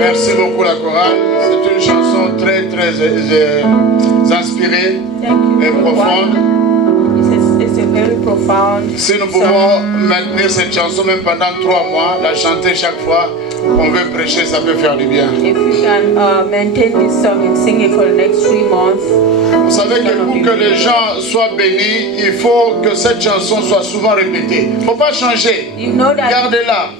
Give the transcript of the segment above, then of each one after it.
Merci beaucoup la chorale. C'est une chanson très inspirée et profonde. It's a very profound Si nous pouvons maintenir cette chanson même pendant 3 mois, la chanter chaque fois qu'on veut prêcher, ça peut faire du bien. If you can maintain this song and sing it for the next 3 months. Vous savez que pour que les gens soient bénis, il faut que cette chanson soit souvent répétée. Il ne faut pas changer. Gardez-la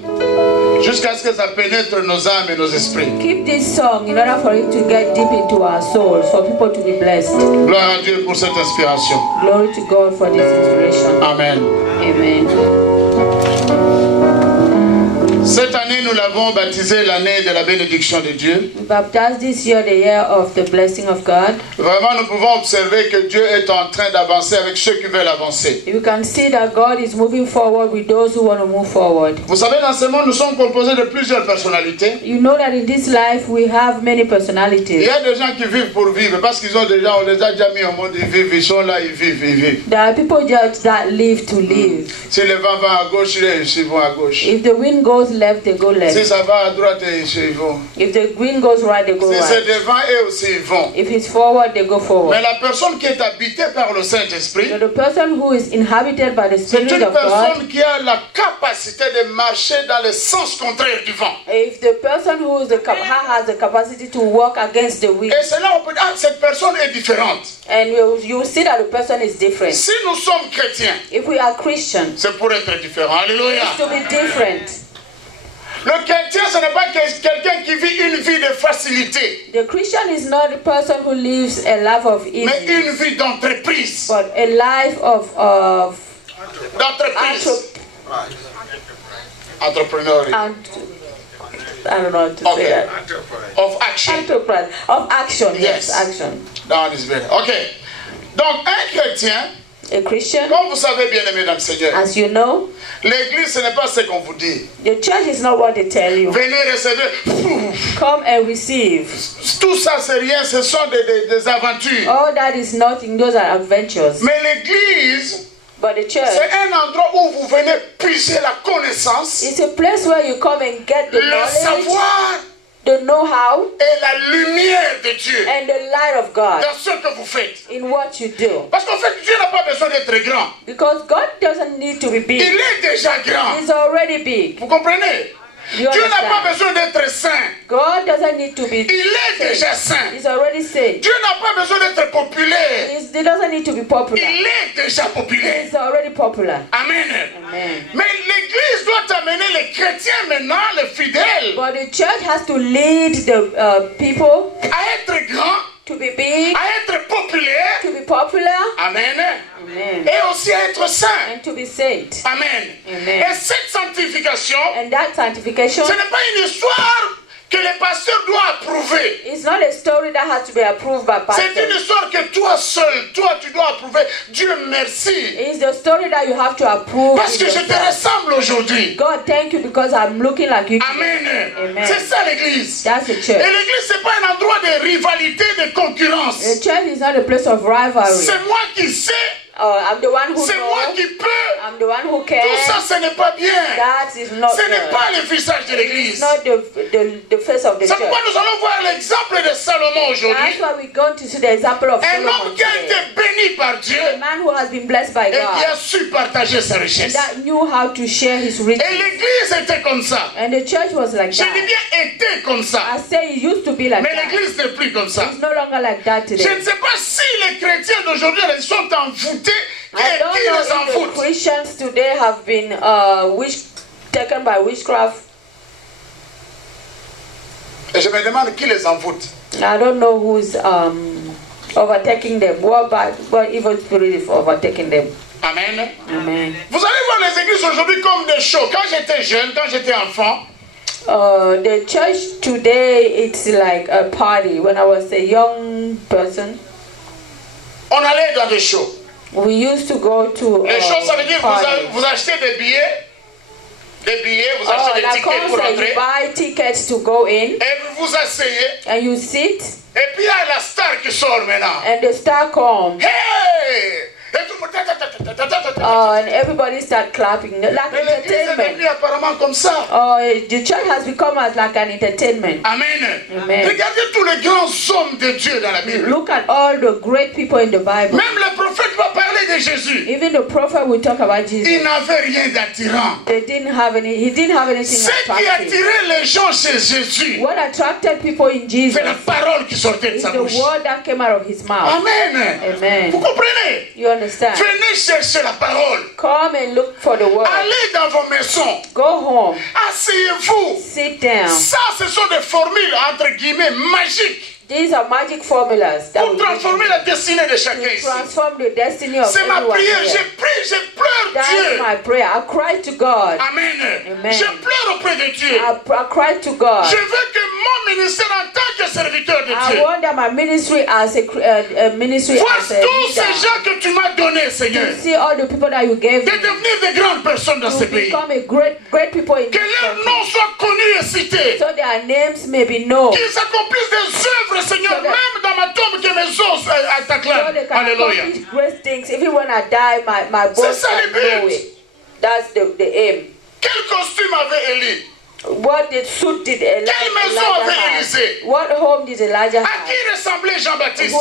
jusqu'à ce que ça pénètre nos âmes et nos esprits. Keep this song in order for it to get deep into our souls, for people to be blessed. Gloire à Dieu pour cette inspiration. Glory to God for this inspiration. Amen. Amen. Cette année, nous l'avons baptisé l'année de la bénédiction de Dieu. We baptized this year the year of the blessing of God. Vraiment, nous pouvons observer que Dieu est en train d'avancer avec ceux qui veulent avancer. You can see that God is moving forward with those who want to move forward. Vous savez, dans ce monde, nous sommes composés de plusieurs personnalités. You know that in this life we have many personalities. Il y a des gens qui vivent pour vivre parce qu'ils ont déjà, on les a déjà mis au monde, ils vivent, ils sont là, ils vivent. There are people just that live to live. Si le vent va à gauche, ils vont à gauche. If the wind goes left, they go left. Si ça va à droite, ils vont. If the wind goes right, they go Si right. c'est devant, eux aussi, ils vont. If it's forward, they go forward. Mais la personne qui est habitée par le Saint-Esprit, So the person who is inhabited by the c'est Spirit une of God, personne qui a la capacité de marcher dans le sens contraire du vent. if the person who is has the capacity to walk against the wind, Et c'est là où on peut dire, ah, cette personne est différente. and you see that the person is different. Si nous sommes chrétiens, If we are Christians, c'est pour être différent. Alléluia. it's to be different. Le chrétien, ce n'est pas quelqu'un qui vit une vie de facilité, The Christian is not a person who lives a life of mais ease, une vie d'entreprise. but a life of D'entreprise. Entrepreneur. I don't know how to say that. Of action. Enterprise of action. Yes, Yes. action. That is better. Ok. Donc, un chrétien, A Christian, comme vous savez, bien aimé dans le Seigneur, as you know, l'église, ce n'est pas ce qu'on vous dit. the church is not what they tell you. Venez recevoir. Come and receive. Tout ça, c'est rien, ce sont des aventures. All that is nothing. Those are adventures. Mais l'église, But the church, c'est un endroit où vous venez puiser la connaissance, it's a place where you come and get the le knowledge, savoir the know-how, et la lumière de Dieu and the light of God dans ce que vous faites. in what you do. Parce qu'en fait, Dieu n'a pas besoin d'être grand. Because God doesn't need to be Il big. est déjà grand. He's already big. Vous comprenez? You Dieu n'a pas understand? besoin d'être saint. God doesn't need to be Il est déjà saint. saint. He's already saint. Dieu n'a pas besoin d'être populaire. He doesn't need to be popular. Il est déjà populaire. He's already popular. Amen. Amen. Mais l'église doit amener les chrétiens maintenant, les fidèles, But the church has to lead the people à être grands, to be big, à être populaires. to be popular, Amen. amen, Et aussi à être saints. and to be saint. Amen. Amen. Et cette sanctification, And that sanctification ce n'est pas une histoire que les pasteurs doivent approuver. is not a story that has to be approved by C'est une pastors. histoire que toi seul, toi tu dois approuver. Dieu merci. It's the story that you have to approve. Parce que in je te yourself. ressemble aujourd'hui. God, thank you because I'm looking like you. Amen. Amen. C'est ça l'église. That's the Et church. l'église, ce n'est pas un endroit de rivalité, de concurrence. The church is not a place of rivalry. C'est moi qui sais, I'm the one who c'est moi knows. qui peux. I'm the one who Tout ça, cares. ce n'est pas bien. That is not Ce n'est good. pas le visage de It's l'église. not the face of the C'est church. pourquoi nous allons voir l'exemple de Salomon aujourd'hui. That's why we're going to see the example of Un Solomon homme qui a today. été béni par Dieu A man who has been blessed by et qui a God su partager sa and richesse. that knew how to share his Et riches. l'église était comme ça. And the church was like Je dis that. bien était comme ça. I say it used to be like Mais that. l'église n'est plus comme ça. It's no longer like that Je today. ne sais pas si les chrétiens d'aujourd'hui ils sont envoûtés et I don't qui les know if the envoûte. Christians today have been taken by witchcraft. Et je me demande qui les envoûte. I don't know who's overtaking them. What evil spirit is overtaking them. Amen. Amen. Vous allez voir les églises aujourd'hui comme des shows. Quand j'étais jeune, quand j'étais enfant, The church today, it's like a party. When I was a young person, on allait dans des shows. we used to go to Les shows, ça veut dire que parties. vous achetez des billets. Des billets, vous achetez des Like tickets pour concert, entrer. you buy tickets to go in, Et vous vous asseyez. and you sit, Et puis il y a la star qui sort maintenant. and the star comes. Hey! Et tout le monde, ta, ta, ta, ta, ta, ta, ta, ta, And everybody start clapping like entertainment. Apparemment comme ça. The church has become as like an entertainment. Amen. Amen. Regardez tous les grands hommes de Dieu dans la Bible. Look at all the great people in the Bible. Même le prophète va parler de Jésus. Even the prophet will talk about Jesus. Il n'avait rien d'attirant. He didn't have anything Ce qui attractive. attirait les gens chez Jésus, What attracted people in Jesus c'est la parole qui sortait de is sa the bouche. word that came out of his mouth. Amen. Amen. Vous comprenez? You understand? Venez chercher la parole. Come and look for the word. Allez dans vos maisons. Go home. Asseyez-vous. Sit down. Ça, ce sont des formules, entre guillemets, magiques These are magic formulas that pour transformer la destinée de chacun to ici. transform the destiny of C'est ma everyone prière. here. Je prie, je pleure That's Dieu. my prayer. I cry to God. Amen. Amen. Je pleure auprès de Dieu. I cry to God. Je veux que mon ministère en tant que serviteur de I Dieu, want that my ministry as a ministry vois as a tous ces leader, gens que tu m'as donnés, Seigneur, to see all the people that you gave de me devenir des grandes personnes dans ce to pays. become a great people in Que this leurs country, noms soient connus et cités. so their names may be known, Qu'ils accomplissent des œuvres, Seigneur, So that- même dans ma tombe, que mes os so t'acclament. they can Alléluia. accomplish great things. Even when I die, my bones ça can le but. know it. That's the aim. Quel costume avait Élie? What did suit did Quelle maison Elijah avait have? Élisée? What home did Elijah À qui have? ressemblait Jean-Baptiste?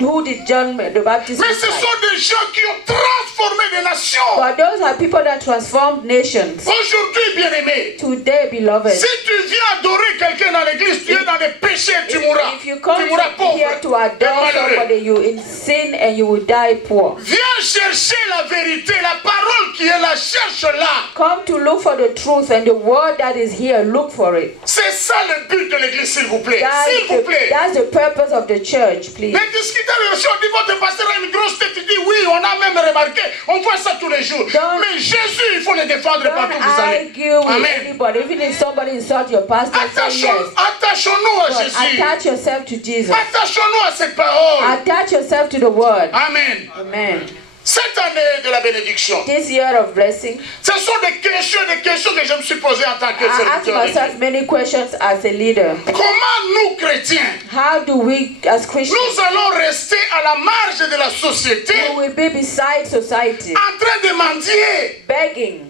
Who did John the Baptist Mais look ce like? sont des gens qui ont transformé des nations. But those are people that transformed nations. Aujourd'hui, bien-aimé, Today, beloved, si tu viens adorer quelqu'un dans l'église, tu es dans les péchés, tu mourras. if you come Tu mourras here to pauvre et adore malheureux. somebody, you in sin and you will die poor. Viens chercher la vérité, la parole qui est là, cherche-la. Come to look for the truth and the word that is here, look for it. C'est ça le but de l'église, s'il vous plaît. S'il vous plaît. That's the purpose of the church, please. Mais discuter avec eux, on dit votre pasteur a une grosse tête, tu dis oui, on a même remarqué, on voit ça tous les jours. Mais Jésus, il faut le défendre Don't partout où vous allez. argue with Amen. anybody. Even if somebody insults your pastor, say yes. Attachons-nous à But Jésus. attach yourself to Jesus. Attachons-nous à cette parole. Attach yourself to the word. Amen. Amen. Cette année de la bénédiction, This year of blessing, ce sont des questions que je me suis posées en tant que I ask serviteur de Dieu. myself many questions as a leader. Comment nous, chrétiens, How do we, as Christians, nous allons rester à la marge de la société we will be beside society, en train de mendier? begging?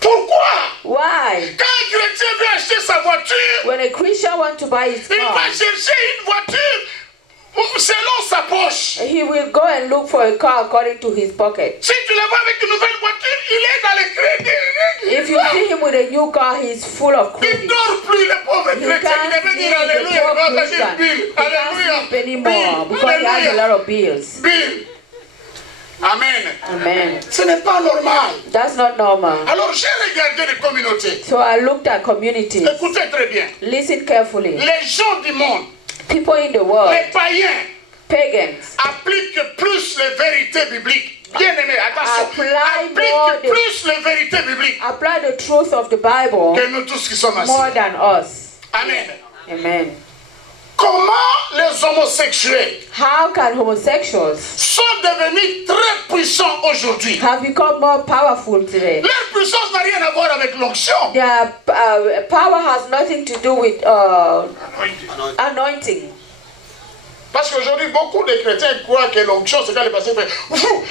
Pourquoi? Why? Quand un chrétien veut acheter sa voiture, When a Christian wants to buy his il car, va chercher une voiture selon sa poche. he will go and look for a car according to his pocket. Si tu le vois avec une nouvelle voiture, il est dans les crédits. If you see him with a new car, he's full of Il ne credit. dort plus, le pauvre He chrétien. Il can't devait dire sleep, the Alléluia. Il poor va dire Christian. Bill. He can't Alléluia. sleep anymore because he has a Alléluia. lot of bills. Bill. Amen. Amen. Ce n'est pas normal. That's not normal. Alors j'ai regardé les communautés. So I looked at communities. Écoutez très bien. Listen carefully. Les gens du monde, People in the world, les païens, pagans, appliquent plus les vérités bibliques. Bien aimé, attention. Apply more Appliquent plus les vérités bibliques apply the truth of the Bible que nous tous qui sommes assis. more than us. Amen. Amen. Comment les homosexuels How can homosexuals sont devenus très puissants aujourd'hui? have become more powerful today? Leur puissance n'a rien à voir avec l'onction. Their power has nothing to do with anointing. Parce qu'aujourd'hui, beaucoup de chrétiens croient que l'onction, c'est quand les pasteurs font.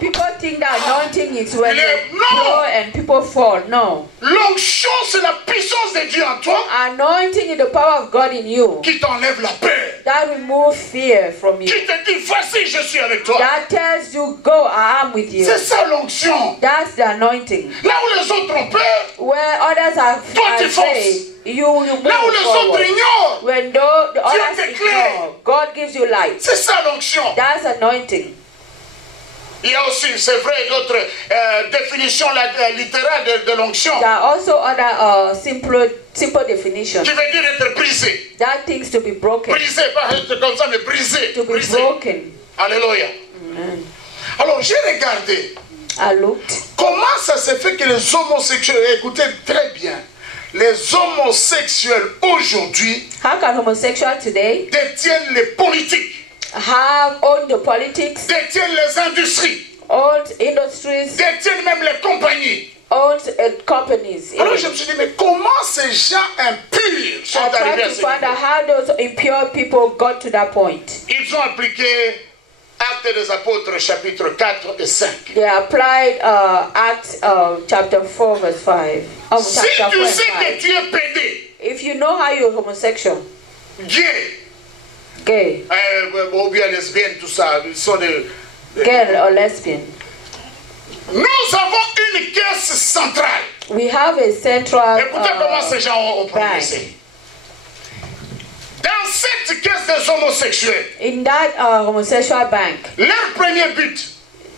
People think that anointing is when they No. flow and people fall. No. L'onction, c'est la puissance de Dieu en toi Anointing is the power of God in you qui t'enlève la peur. that remove fear from you. Qui te dit, voici, je suis avec toi. That tells you, go, I am with you. C'est ça l'onction. That's the anointing. Là où les autres ont peur, Where others are Toi, tu afraid, you move là où les autres forward. ignorent, When the others t'éclaire. ignore, God gives you light. c'est ça l'onction. That's anointing. Il y a aussi, c'est vrai, d'autres définitions littérales de l'onction. There are also other simple definitions. Qui veut dire être brisé. That things to be broken. Brisé, pas être comme ça, mais brisé. To be Brisé. broken. Alléluia. Amen. Alors j'ai regardé I looked. comment ça se fait que les homosexuels, écoutez très bien, les homosexuels aujourd'hui How can homosexuals today détiennent les politiques, have owned the politics, détiennent les industries, owned industries, détiennent même les compagnies. owned companies? Alors je me suis dit, mais comment ces gens impurs sont I arrivés tried à to ce find niveau? out how those impure people got to that point. Ils ont appliqué Actes des Apôtres, chapitre 4 et 5. They applied Acts chapter 4 verse 5. Si tu sais que tu es pédé, if you know how you're homosexual, gay, ou bien lesbienne, tout ça, ils sont des gay or lesbian, nous avons une caisse centrale. we have a central Écoutez comment ces gens ont progressé. Dans cette caisse des homosexuels, in that homosexual bank, leur premier but,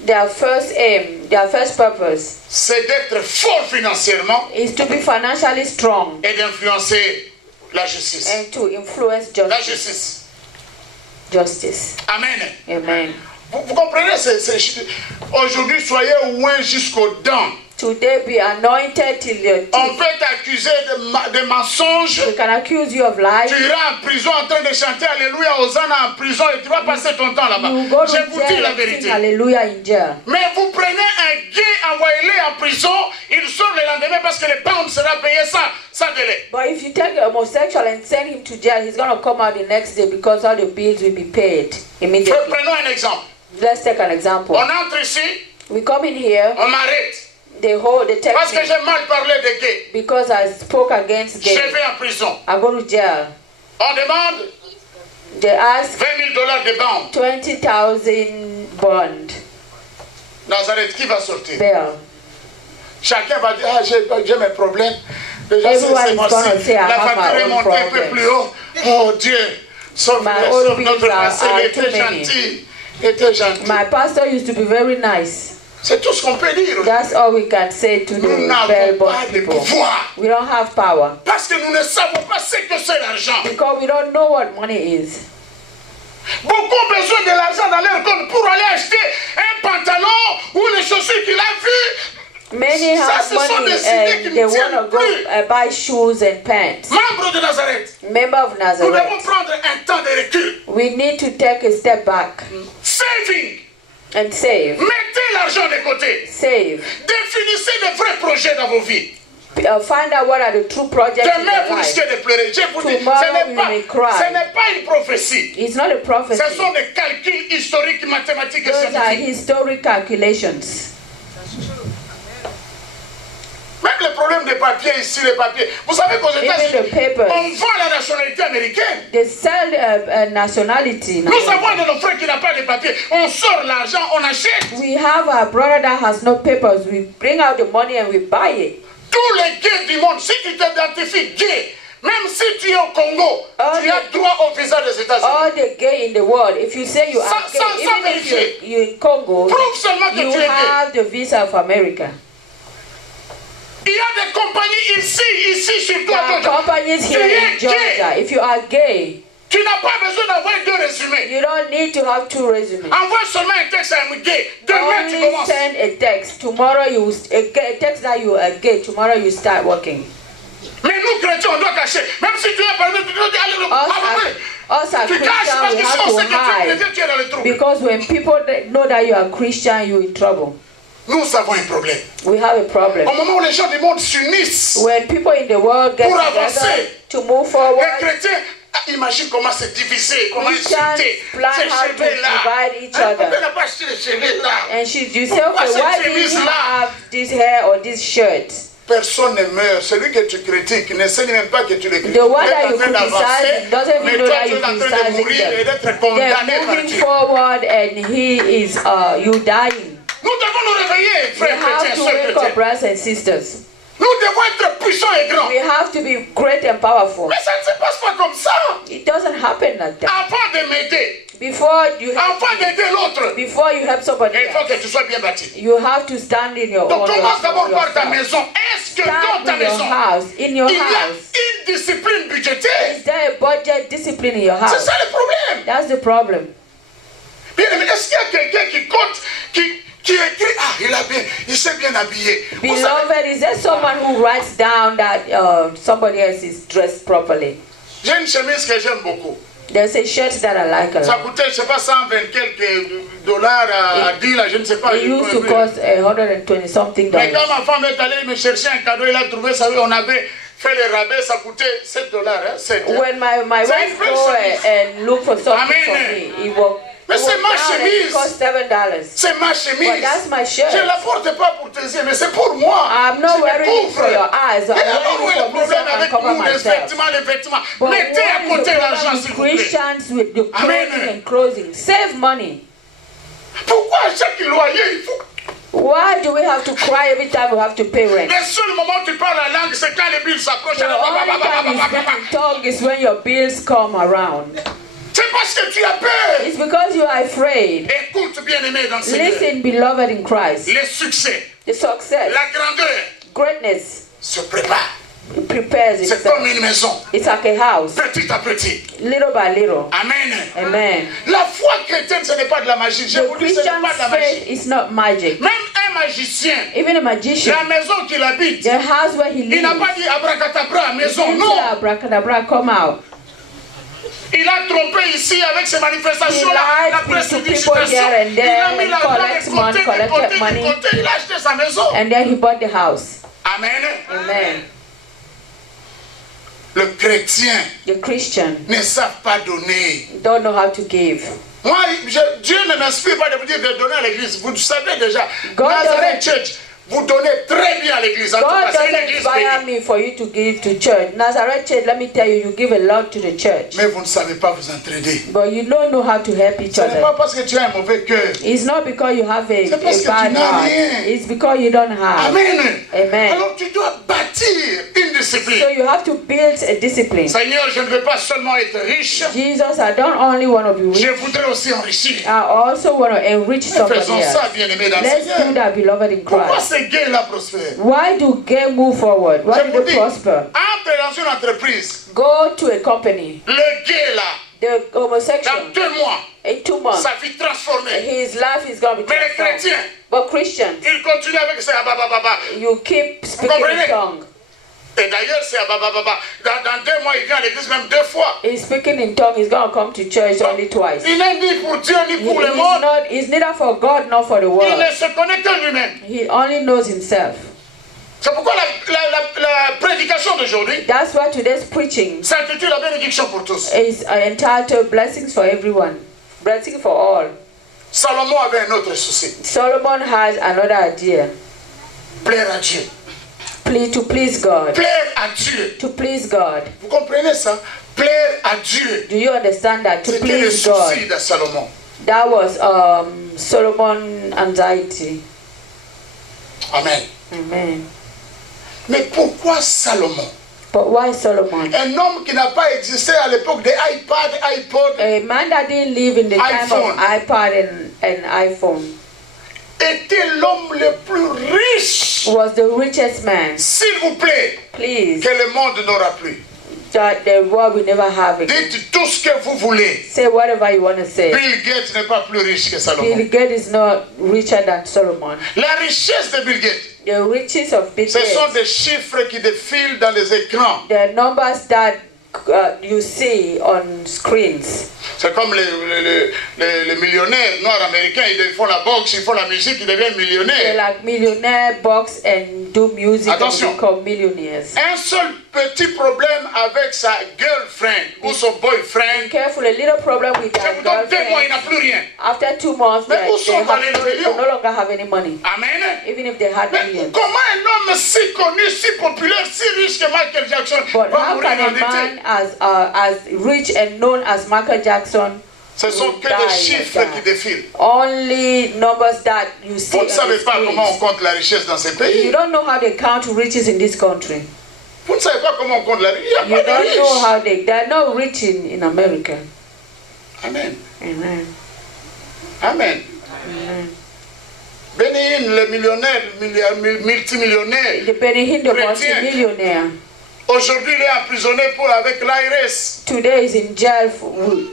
their first aim, their first purpose, c'est d'être fort financièrement is to be financially strong et d'influencer la justice. and to influence La justice. justice. Amen. Amen. Vous comprenez? Aujourd'hui, soyez oints jusqu'aux dents. Today be anointed till your On teeth. peut t'accuser de mensonges. We can accuse you of lying. Tu iras en prison en train de chanter Alléluia, Hosanna en prison et tu vas passer ton temps là-bas. You go to Je vous dis jail la and sing vérité. hallelujah in jail. Mais vous prenez un gay, envoyez-le en prison, il sort le lendemain parce que le pound sera payé sans délai. But if you take a homosexual and send him to jail, he's going to come out the next day because all the bills will be paid immediately. Prenons un exemple. Let's take an example. On entre ici, We come in here, on m'arrête. they take Parce que me j'ai mal parlé de gays. because I spoke against Je gay. vais en prison. I go to jail. On demande They ask $20,000 de bande. 20,000 bond Nazareth, qui va sortir? bail. Chacun va dire, ah, j'ai mes problèmes. Déjà, Everyone c'est is moi gonna aussi. say, I La have facture my est own montée un peu problems. plus haut. Oh Dieu, sauve My own notre bills passé. are Il était too many. gentil. Il était gentil. My pastor used to be very nice. C'est tout ce qu'on peut dire. That's all we can say to the Nous bail n'avons bond pas de people. pouvoir. We don't have power Parce que nous ne savons pas ce que c'est l'argent. because we don't know what money is. Beaucoup ont besoin de l'argent dans leur compte pour aller acheter un pantalon ou les chaussures qu'il a vues. Many Ça, have ce sont money des idées qui and ne they want tiennent to go plus. buy shoes and pants. Membres de Nazareth, Member of nous Nazareth, devons prendre un temps de recul. we need to take a step back Saving. and save. Mettez l'argent de côté. Save. Définissez de vrais projets dans vos vies. Find out what are the true projects in Demain, your vous life. risquez de pleurer. Je vous dis, Tomorrow ce you n'est may cry. pas une prophétie. It's not a prophecy. Ce sont des calculs historiques, mathématiques et Those are scientifiques. historic calculations. Même les problèmes de papier ici, les papiers. Vous savez qu'aux Even États-Unis, the papers. on vend la nationalité américaine. They sell nationality. Nous avons un de nos frères qui n'a pas de papier. On sort l'argent, on achète. We have a brother that has no papers. We bring out the money and we buy it. Tous les gays du monde, si tu t'identifies gay, même si tu es au Congo, tu as droit au visa des États-Unis. All the gay in the world, if you say you are Sans- gay, sans even if vérifier. you're in Congo, Prouve seulement que you tu es gay. have the visa of America. Il y a des compagnies ici, sur There toi, are companies tu here es in Georgia. gay. If you are gay, Tu n'as pas besoin d'envoyer 2 résumés. you don't need to have 2 resumes. Envoie seulement un texte à un gay. Demain, tu Only commences. send a text. Tomorrow you a text that you are gay. Tomorrow you start working. Mais nous, chrétiens, on doit cacher. Même si tu es parmi nous, tu dois dire, allez, Us as tu caches parce Christians, we que si have on to sait que tu es hide chrétien, tu es dans le trou. because when people know that you are Christian, you're in trouble. Nous avons un problème. We have a problem. Au moment où les gens du monde s'unissent, When people in the world get Pour together avancer. to move forward, les chrétiens, imagine comment c'est divisé, comment Christians insulter. plan Ces how to cheveux-là. divide each Pourquoi other. elle n'a pas acheté les cheveux là? and you say, Pourquoi okay, cette why do you chemise-là? have this hair or this shirt? Personne ne meurt. Celui que tu critiques ne sait même pas que tu le critiques. The one Tu es that en you train d'avancer, criticize doesn't mais even know toi that tu es you're en train de criticizing mourir et them. d'être condamné They're par moving Dieu. forward and he is you dying. Nous devons nous réveiller, We frères have chrétiens, to sœurs wake up, chrétiens. brothers and sisters. Nous devons être puissants et grands. We have to be great and powerful. Mais ça ne se passe pas comme ça. It doesn't happen like that. Avant de m'aider, Before you avant d'aider l'autre, before you help somebody il faut else, que tu sois bien bâti. you have to stand in your Donc own commence d'abord par ta yourself. maison. Est-ce que dans Stand ta in your maison, house. In your il y a house. une discipline budgétaire? Is there a budget discipline in your C'est house? ça le problème. That's the problem. Bien aimé, est-ce qu'il y a quelqu'un qui compte, qui écrit, ah, il s'est bien habillé. Vous savez, Beloved, is there someone who writes down that somebody else is dressed properly? j'ai une chemise que j'aime beaucoup. There's a shirt that I like a Ça lot. coûtait, je ne sais pas, 120 quelques dollars à 10, là, je ne sais pas. It je used to connais cost $120 something. Mais quand ma femme est allée me chercher un cadeau, il a trouvé ça, on avait fait le rabais, ça coûtait $7, hein, 7. When my So wife it's very go simple. and look for something for Amen. me, it was Mais c'est ma chemise. C'est ma chemise. Je ne la porte pas pour tes yeux, mais c'est pour moi. I'm not wearing it for your eyes. Et alors, où est le problème avec nous, les vêtements? Mettez à côté l'argent, s'il vous plaît. Christians with the clothing and clothing. Save money. Pourquoi à chaque loyer, il faut... Why do we have to cry every time we have to pay rent? Le seul moment où tu parles la langue, c'est quand les billes s'approchent. The only time you speak in tongue is when your bills come around. C'est parce que tu as peur. It's because you are afraid. Écoute, bien-aimé dans ce Seigneur. Listen, beloved in Christ. Les succès, the success, la grandeur, greatness, se prépare. It prepares itself. C'est comme une maison. It's like a house. Petit à petit. Little by little. Amen. Amen. La foi chrétienne, ce n'est pas de la magie. Je vous dis, ce n'est pas de la magie. It's not magic. Même un magicien, even a magician, la maison qu'il habite, the house where he lives, il n'a pas dit abracadabra, maison, non. Abracadabra, come out. Il a trompé ici avec ses manifestations-là, la prestidigitation. Il a mis l'argent de côté, il a acheté sa maison. And then he bought the house. Amen. Amen. Le chrétien, the Christian, ne savent pas donner. Don't know how to give. Moi, Dieu ne m'inspire pas de vous dire de donner à l'église. Vous savez déjà, Nazareth Church, vous donnez très bien à l'église. God doesn't inspire me for you to give to church. Nazareth Church, let me tell you, you give a lot to the church. Mais vous ne savez pas vous entraider. But you don't know how to help each other. Ce n'est pas parce que tu as un mauvais cœur. It's not because you have a bad heart. It's because you don't have. Amen. Amen. Alors tu dois bâtir une discipline. So you have to build a discipline. Seigneur, je ne veux pas seulement être riche. Jesus, I don't only want to be rich. Je voudrais aussi enrichir. I also want to enrich somebody Faisons else. Ça, bien-aimé dans Let's do that, beloved in Christ. Pourquoi ces gays-là prospèrent? Why do gay move forward? Why do they prosper? Entre dans une entreprise. Go to a company. Le gay là. The homosexual. Dans 2 mois. In 2 months. Sa vie transformée. His life is going to be transformed. Mais les chrétiens. But Christians. Ils continuent avec ça. You keep speaking in tongue. Et d'ailleurs, c'est dans 2 mois, il vient à l'église même 2 fois. He's speaking in tongue. He's going to come to church only twice. Il n'est ni pour Dieu ni pour le monde. He's neither for God nor for the world. Il ne se connaît que lui-même. He only knows himself. C'est pourquoi la prédication d'aujourd'hui, that's why today's preaching s'intitule la bénédiction pour tous. Is entitled blessings for everyone, blessing for all. Salomon avait un autre souci. Solomon has another idea. Plaire à Dieu. To please God. Plaire à Dieu. To please God. Vous comprenez ça? Plaire à Dieu. Do you understand that? To please God. C'était le souci de Salomon. That was Solomon's anxiety. Amen. Amen. Mais pourquoi Salomon? But why Solomon? Un homme qui n'a pas existé à l'époque des iPod. A man that didn't live in the time of iPod and iPhone. Était l'homme le plus riche. Was the richest man. S'il vous plaît. Please. Que le monde n'aura plus. That the world will never have again. Dites tout ce que vous voulez. Say whatever you want to say. Bill Gates n'est pas plus riche que Salomon. Bill Gates is not richer than Solomon. La richesse de Bill Gates. The riches of Bill Gates. Ce sont des chiffres qui défilent dans les écrans. The numbers that you see on screens. C'est comme les millionnaires noirs américains, ils font la boxe, ils font la musique, ils deviennent millionnaires. They're like millionaire box and do music. Attention. And become millionaires. Un seul petit problème avec sa girlfriend ou son boyfriend. Be careful, a little problem with that girlfriend. 2 mois, il n'a plus rien. After 2 months, they no longer have any money. Amen. Even if they had millions. Comment un homme si connu, si populaire, si riche que Michael Jackson but va how mourir can en a man as rich and known as Michael Jackson? Ce sont que des chiffres qui défilent. Only numbers that you see. Vous ne savez pas comment on compte la richesse dans ces pays. You don't know how they count riches in this country. Vous ne savez pas comment on compte la richesse. You don't know how they are not rich in America. Amen. Amen. Amen. Amen. Benny le millionnaire, multimillionnaire. The Benny the multimillionaire. Aujourd'hui, il est emprisonné avec l'IRS. Today is in jail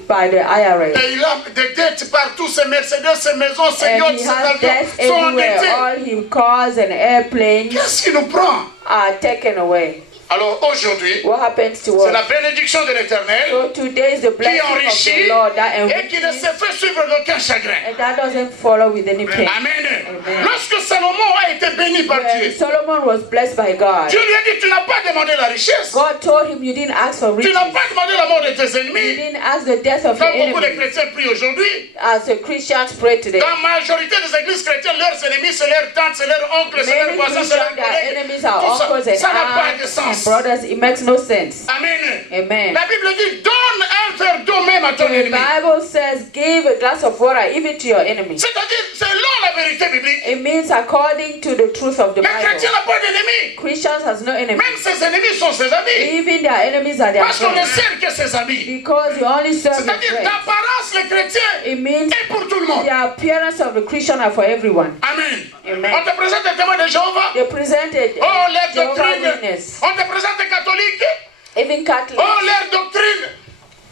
by the IRS. Et il a des dettes partout, ses Mercedes, ses maisons, ses yachts, ses avions sont endettés. All his cars and airplanes Qu'est-ce qui nous prend? are taken away. Alors aujourd'hui, what happens to c'est us? la bénédiction de l'Éternel So today is the qui blessing of enrichit the Lord that et qui ne enriches se fait suivre d'aucun chagrin. and that doesn't follow with any pain. Amen. Amen. Lorsque Salomon a été béni par When Dieu, Solomon was blessed by God, Dieu lui a dit, tu n'as pas demandé la richesse, God told him, you didn't ask for tu riches. n'as pas demandé la mort de tes You ennemis, didn't ask the death of your comme beaucoup de enemies. chrétiens prient aujourd'hui. As the Christians pray today, Dans la majorité des églises chrétiennes, leurs ennemis, c'est leurs tantes, c'est leurs oncles, c'est leurs many voisins, c'est leurs Christians, their collègues. enemies are Tout ça, uncles and ça n'a pas de aunts and sens. brothers. It makes no sense. Amen. Amen. La Bible dit, donne un verre d'eau même à ton The ennemi. Bible says, give a glass of water even to your enemy. C'est-à-dire, selon la vérité biblique, It means according to the truth of the le chrétien Bible. n'a pas d'ennemis. Christians has no enemy. Même ses ennemis sont ses amis. Even their enemies are their Parce qu'on ne friends. sert que ses amis. Because you only serve your C'est-à-dire, friends. d'apparence, le chrétien It means est pour tout le monde. the appearance of the Christian are for everyone. Amen. Amen. On te présente un témoin de Jéhovah. They presented Oh, leur Jehovah's doctrine. Witness, On te présente un catholique. even Catholics. Oh, leur doctrine.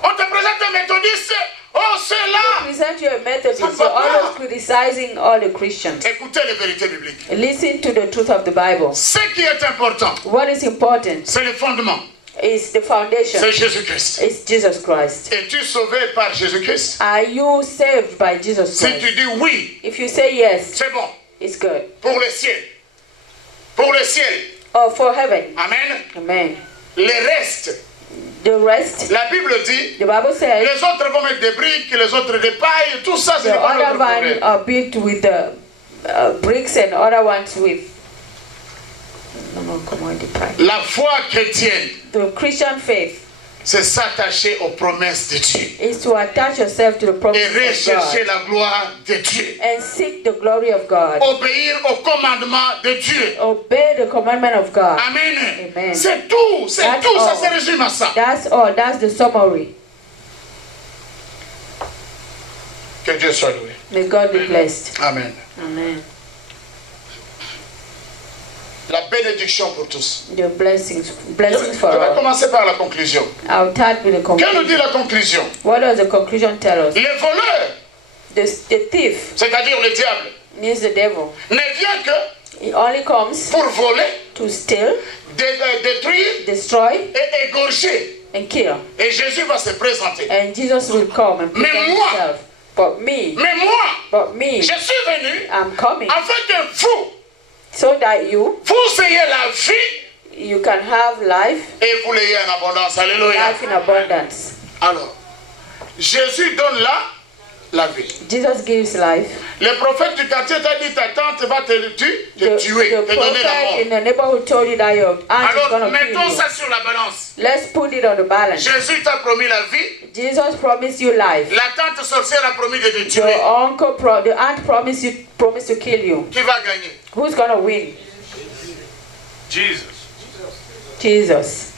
On te présente un méthodiste. Oh, They cela. present you a Methodist. Ça You're va pas. always criticizing all the Christians. Écoutez les vérités bibliques. Listen to the truth of the Bible. Ce qui est important, What is important c'est le fondement. is the foundation. C'est Jésus-Christ. It's Jesus Christ. Es-tu sauvé par Jésus-Christ? Are you saved by Jesus Si tu Christ? dis oui, If you say yes, c'est bon. it's good. Pour le ciel. Pour le ciel. Or for heaven. Amen. Amen. Le reste, The rest, la Bible dit, the Bible says, les autres vont mettre des briques, les autres des pailles, tout ça, ce the n'est pas other notre ones problème. are built with the bricks and other ones with. No, come on, the price. La foi chrétienne, The Christian faith c'est s'attacher aux promesses de Dieu is to attach yourself to the et promises of rechercher God la gloire de Dieu. and seek the glory of God. Obéir aux commandements de Dieu. Obey the commandment of God. Amen. Amen. C'est tout, ça That's se all. résume à ça. That's all. That's the summary. Que Dieu soit loué. May God be blessed. Amen. Amen. La bénédiction pour tous. The blessings Je for vais all. commencer par la conclusion. I'll start with the Que nous dit conclusion. la conclusion? What does the conclusion tell us? Les voleurs, The thief c'est-à-dire le diable, means the devil. ne vient que He only comes pour voler, to steal, détruire destroy, et égorger. and kill. Et Jésus va se présenter. And Jesus will come and Mais present moi- himself. But me, Mais moi, je suis venu I'm coming afin que vous so that you ayez la vie you can have life, et vous l'ayez en abondance. Alléluia. life in abundance. Alors, Jésus donne là la vie. Jesus gives life. Le prophète du quartier t'a dit ta tante va te tuer, te donner la prophet in mort. the neighborhood told you that your aunt is Alors, going to kill mettons you. ça sur la balance. Let's put it on the balance. Jésus t'a promis la vie. Jesus promised you life. La tante sorcière a promis de te Your tuer. uncle, the aunt promised to kill you. Qui va gagner? Who's going to win? Jesus. Jesus.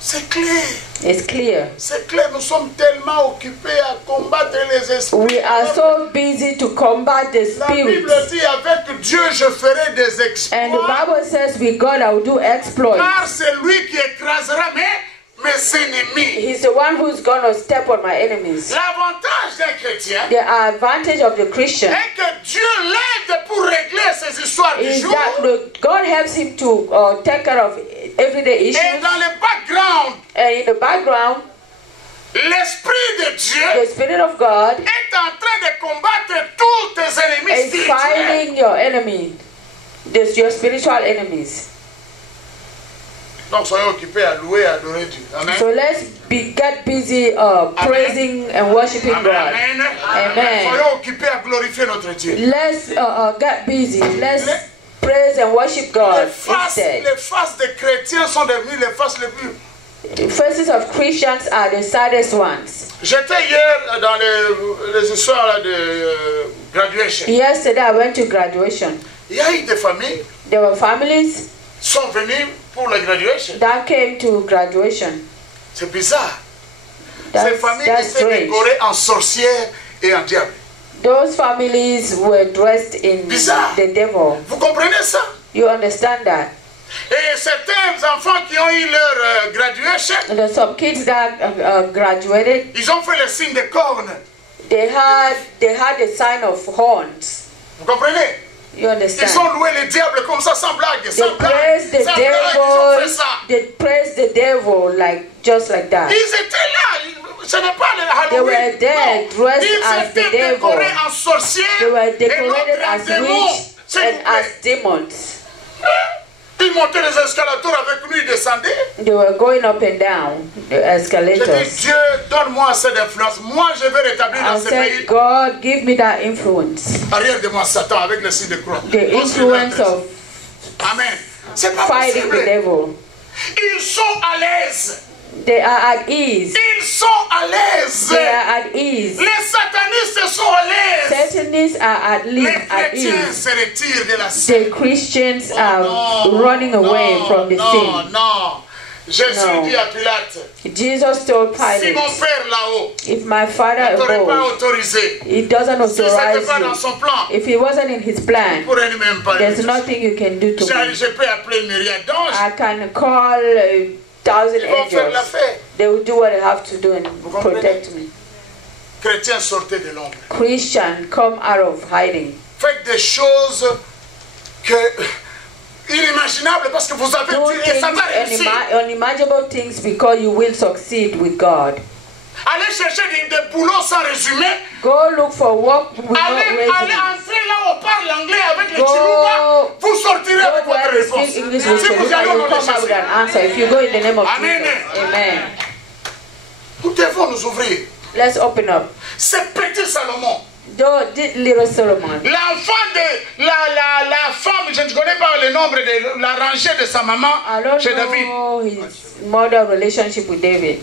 C'est clair. It's clear. C'est clair. Nous sommes tellement occupés à combattre les esprits. We are so busy to combat the La Bible spirits. dit avec Dieu je ferai des exploits. And the Bible says with God I will do exploits. Car c'est lui qui écrasera mes ennemis. He's the one who's going to step on my enemies. L'avantage d'un chrétien The advantage of the Christian est que Dieu l'aide pour régler ses histoires du is jour. that God helps him to take care of everyday Et issues. dans le background, And in the background, l'Esprit de Dieu the Spirit of God est en train de combattre tous tes ennemis is spirituels. fighting your enemy, your spiritual enemies. Donc soyez occupés à louer et à adorer Dieu. Amen. So let's get busy praising and worshiping Amen. God. Amen. Amen. Soyez occupés à glorifier notre Dieu. Let's get busy. Let's praise and worship God instead. Les faces des chrétiens sont devenues les faces les plus. The faces of Christians are the saddest ones. J'étais hier dans les histoires là, de graduation. Yesterday I went to graduation. Il y a eu des familles There were families qui sont venues pour la graduation. that came to graduation. C'est bizarre. Ces familles That's étaient strange. décorées en sorcières et en diable. Those families were dressed in Bizarre. the devil. Vous comprenez ça? You understand that? Et certains enfants qui ont eu leur graduation, And there's some kids that graduated. ils ont fait le signe de cornes. They had the sign of horns. Vous comprenez? You understand? Ils ont loué le diable comme ça, sans blague. They Sans blague. praise the Sans blague, ils ont fait devil. ça. They praise the devil just like that. Ils étaient là. Ce n'est pas le They Halloween. were there Non. dressed Ils as the étaient devil. décorés en sorciers. They were Et decorated l'autre en as démon. witch S'il vous and plaît. as demons. Ils montaient les escalators avec lui, ils descendaient. They were going up and down the J'ai escalators. dit, Dieu, donne-moi cette influence. Moi, je vais rétablir I dans ce said, pays. God, give me that influence. Arrière de moi, Satan, avec le signe de croix. The influence of Amen. C'est pas fighting the possible. devil. Ils sont à l'aise. They are at ease. Ils sont à l'aise. They are at ease. Les satanistes sont à l'aise. Satanists are at Les chrétiens ease. se retirent de la scène. The Christians Oh, are non, running away non, from the non, sin. non. Jésus No. dit à Pilate, Jesus told si Pilate, mon père là-haut if my father ne t'aurait pas above, autorisé, he doesn't si ce n'était authorize pas dans you. son plan, If it wasn't in his il plan, pourrait même pas there's le nothing you can do to me. Je peux appeler une myriade d'anges, I can call 1,000 ils vont faire angels. l'affaire. They will do what they have to do and comprenez? protect me. Chrétiens, sortez de l'ombre. Christian, come out of hiding. Faites des choses inimaginables parce que vous avez Do dit et ça va things, réussir. unimaginable things because you will succeed with God. Allez chercher des boulots sans résumé. Go look for work with no Allez resume. entrer là où on parle anglais avec les Go- Chihuahuas. Vous sortirez avec Go votre where they réponse. speak English Si with vous you, allez and au you nom de come out with Jésus. an answer. If you go in the name of Amen. Jesus. Amen. Nous devons nous ouvrir. Let's open up. C'est petit Salomon. Did little Solomon. L'enfant de la femme, je ne connais pas le nombre de la rangée de sa maman I don't chez David. know his mother relationship with David.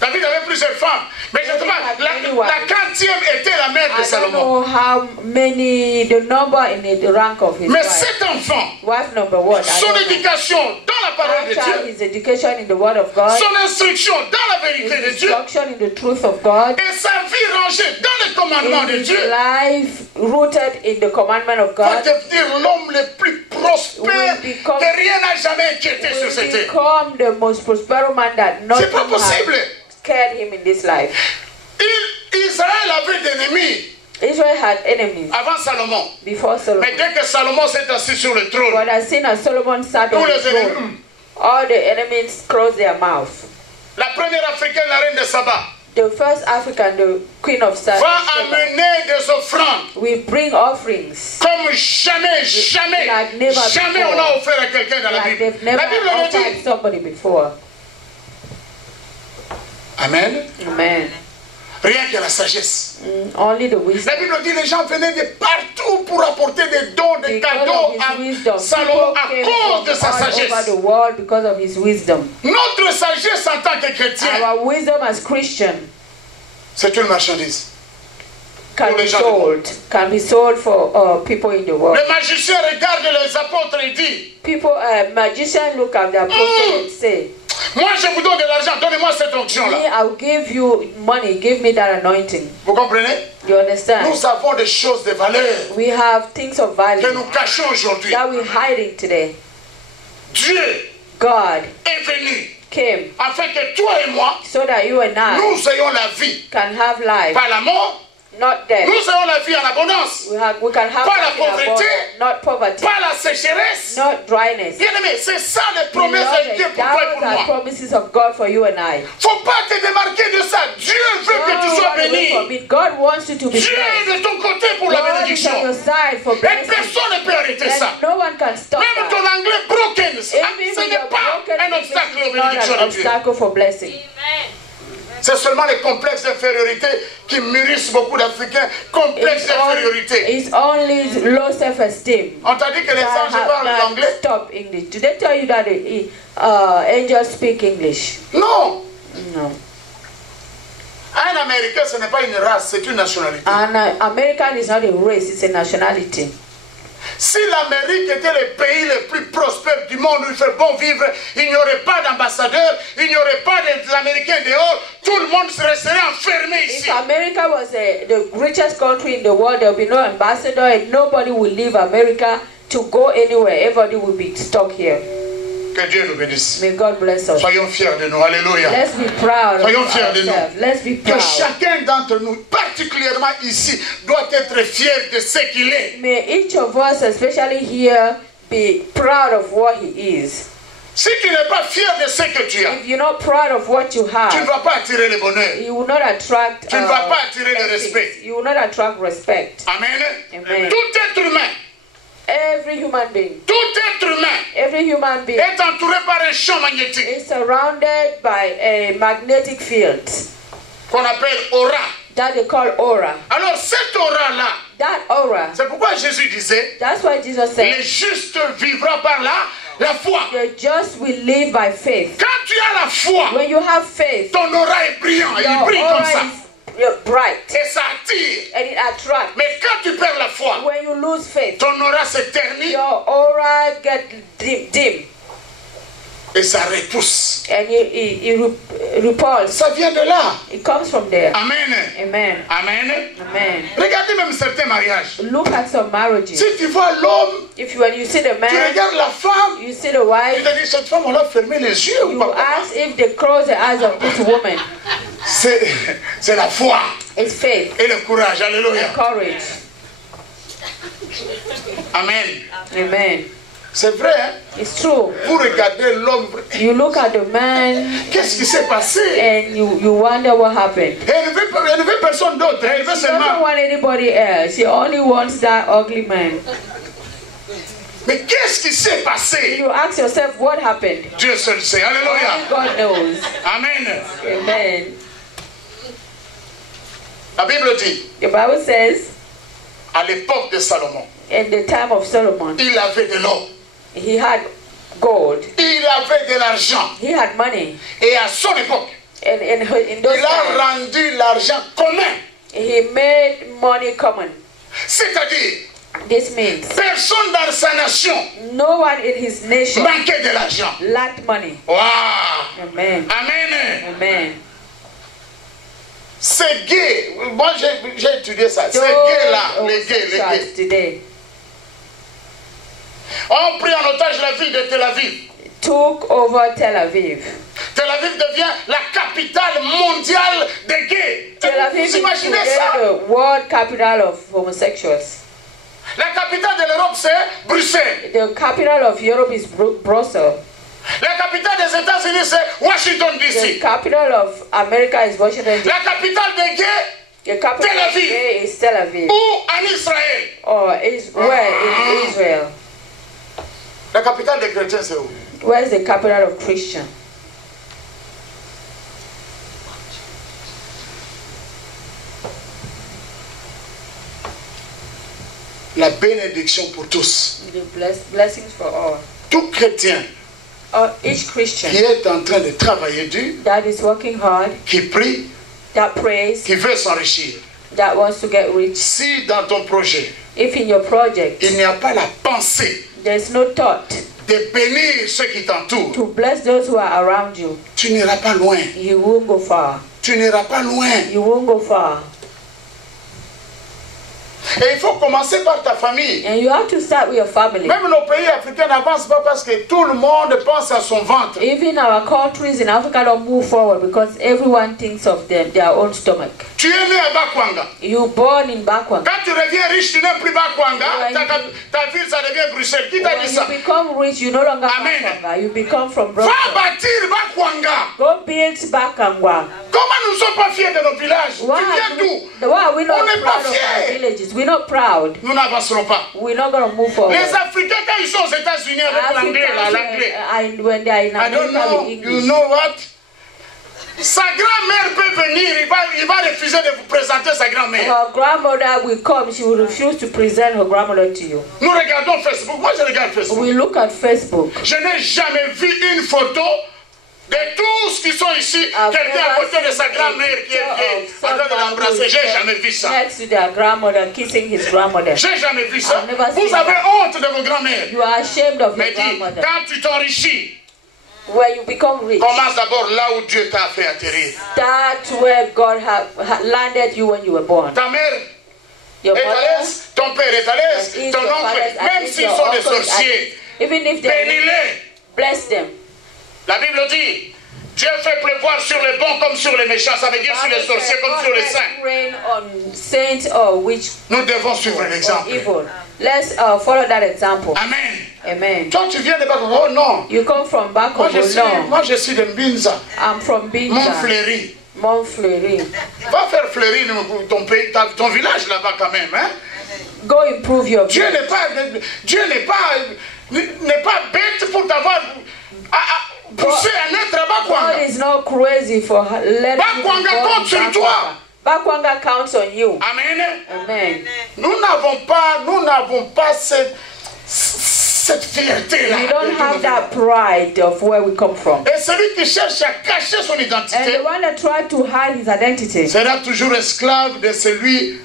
David avait plusieurs femmes. Mais je ne sais pas, la quantième était la mère de I don't Salomon. know how many, the number in the rank of his Mais wife. cet enfant, Wife number one. I son don't know. éducation dans la parole de That child, Dieu, his education in the word of God, son instruction dans la vérité de his Dieu, instruction in the truth of God, et sa vie rangée dans les commandements de in his Dieu, life rooted in the commandment of va God, devenir l'homme le plus prospère will become- que rien n'a jamais inquiété sur will cette terre. become the most prosperous man that nothing C'est pas possible. has scared him in this life. Israël avait des ennemis Israel had enemies avant Salomon. before Solomon. Mais dès que Salomon s'est assis sur le trône, But as soon as Solomon sat tous on the les ennemis, throne, all the enemies closed their mouth. la première africaine, la reine de Saba, The first African, the queen of va Saba, amener des offrandes we bring offerings comme jamais, jamais, Like never jamais before. on a offert à quelqu'un dans la like Bible. they've never La Bible le offered dit. somebody before. Amen. Amen. Rien que la sagesse. Only the wisdom. La Bible dit les gens venaient de partout pour apporter des dons, des Because cadeaux of his wisdom, à Salomon people à came cause de sa from all over sagesse. the world because of his wisdom. Notre sagesse en tant que chrétien, Our wisdom as Christian c'est une marchandise. can Pour be les gens du sold, can be sold for people in the world. Le magicien regarde les apôtres et dit, People, magicians look at the apostle and say, moi je vous donne de l'argent, donnez-moi cette onction-là. me, I'll give you money, give me that anointing. Vous comprenez? You understand? Nous avons des choses de valeur We have things of que value nous cachons aujourd'hui. that we're hiding today. Dieu God est venu came afin que toi et moi, so that you and I nous ayons la vie. can have life, Pas la mort, not death. nous ayons la vie en abondance. We can have Pas la life in pauvreté, abundance, not poverty, pas la sécheresse. not dryness. Bien-aimé, c'est ça les promesses de Dieu Beloved, pour toi et pour those are moi. promises of God for you and I. Faut pas te démarquer de ça. Dieu veut que tu Don't sois run away from béni. it. God wants you to be Dieu blessed. est de ton côté pour la God is on bénédiction. your side for Et blessing. personne ne peut arrêter ça. And no one can stop Même ton that. anglais broken, ce Even n'est your pas broken un obstacle aux is not bénédictions an de Dieu. obstacle for blessing. C'est seulement les complexes d'infériorité qui mûrissent beaucoup d'Africains. Complexes d'infériorité. It's only low self-esteem. On t'a dit que les anges parlent l'anglais? Stop English. Did they tell you that angels speak English? Non. No. Un Américain, ce n'est pas une race, c'est une nationalité. An American is not a race, it's a nationality. Si l'Amérique était le pays le plus prospère du monde où il fait bon vivre, il n'y aurait pas d'ambassadeurs, il n'y aurait pas d'Américains dehors, tout le monde serait enfermé If ici. America was the richest country in the world, there would be no ambassador and nobody would leave America to go anywhere. Everybody would be stuck here. Que Dieu nous bénisse. May God bless us. Soyons fiers de nous. Alléluia. Let's be proud Soyons of fiers de nous. ourselves. Let's be Que proud. chacun d'entre nous, particulièrement ici, doit être fier de ce qu'il est. May each of us, especially here, be proud of what he is. Si tu n'es pas fier de ce que tu as, If you're not proud of what you tu ne have, vas pas attirer le bonheur. you will not attract. Tu ne vas pas attirer le blessings. respect. You will not attract respect. Amen. Amen. Tout être humain, Every human being, tout être humain every human being est entouré par un champ magnétique is surrounded by a magnetic field qu'on appelle aura. that they call aura. Alors cette aura-là, That aura. c'est pourquoi Jésus disait, That's why Jesus les said, justes vivront par la foi. the just will live by faith. Quand tu as la foi, When you have faith, ton aura est brillant, il your brille comme aura ça. is bright Et ça attire. and it attracts. Mais quand tu perds la foi, When you lose faith, ton aura se ternit your aura get dim et ça repousse. and it repulses. Ça vient de là. It comes from there. Amen. Amen. Amen. Amen. Regardez même certains mariages. Look at some marriages. Si tu vois l'homme, When you see the tu man, regardes la femme, you see the tu wife, te dis, cette femme, on l'a fermé les yeux ou you pas? ask if they close the eyes of this woman. C'est la foi It's faith et le courage. Alléluia. and courage. Amen. Amen. C'est vrai, hein? It's true. Vous regardez l'homme, You look at the man qu'est-ce qui s'est passé? and you wonder what happened. Et elle ne veut personne d'autre, elle veut She doesn't seulement. want anybody else. She only wants that ugly man. Mais qu'est-ce qui s'est passé? You ask yourself what happened. Dieu seul sait. Alléluia. Only God knows. Amen. Amen. La Bible dit, The Bible says, à l'époque de Salomon, in the time of Solomon, il avait de l'or, he had gold, il avait de l'argent. he had money, Et à son époque, and in those il a times, rendu l'argent commun. he made money common. C'est-à-dire, This means personne dans sa nation no one in his nation manquait de l'argent. lacked money. Wow. Amen. Amen. Amen. C'est gay. Moi, j'ai étudié ça. Ces Those gays-là, les gays, les homosexuals gays, today ont pris en otage la ville de Tel Aviv. took over Tel Aviv. Tel Aviv devient la capitale mondiale des gays. Tel Aviv Vous is imaginez today ça? the world capital of homosexuals. La capitale de l'Europe, c'est Bruxelles. The capital of Europe is Brussels. La capitale des États-Unis, c'est Washington, The D.C. capital of America is Washington, D.C. La capitale des gays, The capital Tel of Aviv. Israel is Tel Aviv. ou en Israël. Or is where in Israel? La capitale des chrétiens, c'est où? Where is the capital of Christian? La bénédiction pour tous. The blessings for all. Tout chrétien Each Christian qui est en train de travailler dur, that is working hard, qui prie, that prays, qui veut s'enrichir. that wants to get rich. Si dans ton projet, If in your project il n'y a pas la pensée there's no thought de bénir ceux qui t'entourent, to bless those who are around you, tu n'iras pas loin. you won't go far. Tu n'iras pas loin. You won't go far. Et il faut commencer par ta famille. And you have to start with your family. Même nos pays africains n'avancent pas parce que tout le monde pense à son ventre. Even our countries in Africa don't move forward because everyone thinks of their own stomach. Tu es né à Bakwanga. You born in Bakwanga. Quand tu reviens riche, tu n'es plus Bakwanga. When Ta ville, ça devient Bruxelles. Qui t'a When dit you ça? become rich, you no longer Amen. Bakwanga. You become from Va Brussels. bâtir Bakwanga. Go build Bakwanga. Comment nous ne sommes pas fiers de nos villages? Tu viens d'où? Why are we not On n'est pas proud of our fiers. villages? We're not proud. Nous n'avancerons pas. We're not going to move forward. Les Africains, quand ils sont aux États-Unis avec l'anglais, là, l'anglais. When they are in I don't America know, with you English. know what? Sa grand-mère peut venir, il va refuser de vous présenter sa grand-mère. Her grandmother will come. She will refuse to present her grandmother to you. Nous regardons Facebook. Moi, je regarde Facebook. We look at Facebook. Je n'ai jamais vu une photo de tous qui sont ici, quelqu'un à côté de sa grand-mère qui est vieille, en train de l'embrasser. J'ai jamais vu ça. Next to their grandmother, kissing his grandmother. J'ai jamais vu ça. I've never Vous seen avez that. honte de vos grand-mères. You are ashamed of your Mais dis, grandmother. quand tu t'enrichis, Where you become rich, commence d'abord là où Dieu t'a fait atterrir. that's where God landed you when you were born. Ta mère Your est à mother l'aise, ton père est à l'aise, is ton your oncle, father, même s'ils sont des sorciers, even if they bénis-les. Bless them. La Bible dit, Dieu fait pleuvoir sur les bons comme sur les méchants. Ça veut dire sur les sorciers comme sur les saints. Rain on saints or witch. Nous devons suivre l'exemple. Let's follow that example. Amen. Amen. Toi, tu viens de Bakongo? Oh non. You come from Bakongo? Moi, je suis de Mbinza. I'm from Binza. Montfleury. Montfleury. Va faire fleurir ton pays, ton village là-bas quand même, hein? Go improve your Dieu n'est pas bête pour t'avoir poussé à naître à Bakwanga. God is not crazy for letting Bakwanga compte sur toi. Bakwanga counts on you. Amen. Amen. Nous n'avons pas cette fierté-là. We don't have that pride of where we come from. Et celui qui cherche à cacher son identité, and the one that tried to hide his identity, sera toujours esclave de celui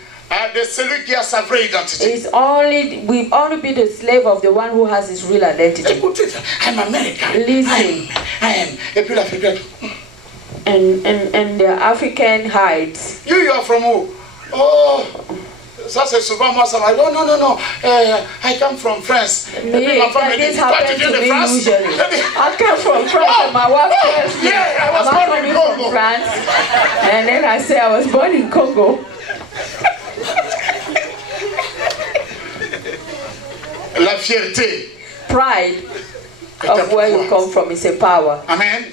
qui a sa vraie identité. We'll only be the slave of the one who has his real identity. Écoutez, I'm American. Listen. I am. Et puis l'Africain. And the African hides. You are from who? Oh, ça c'est souvent moi ça va. Oh non. I come from France. This happens to me usually. I come from France and my wife tells me I'm coming from France. And then I say I was born in Congo. La fierté. Pride of where you come from is a power. Amen.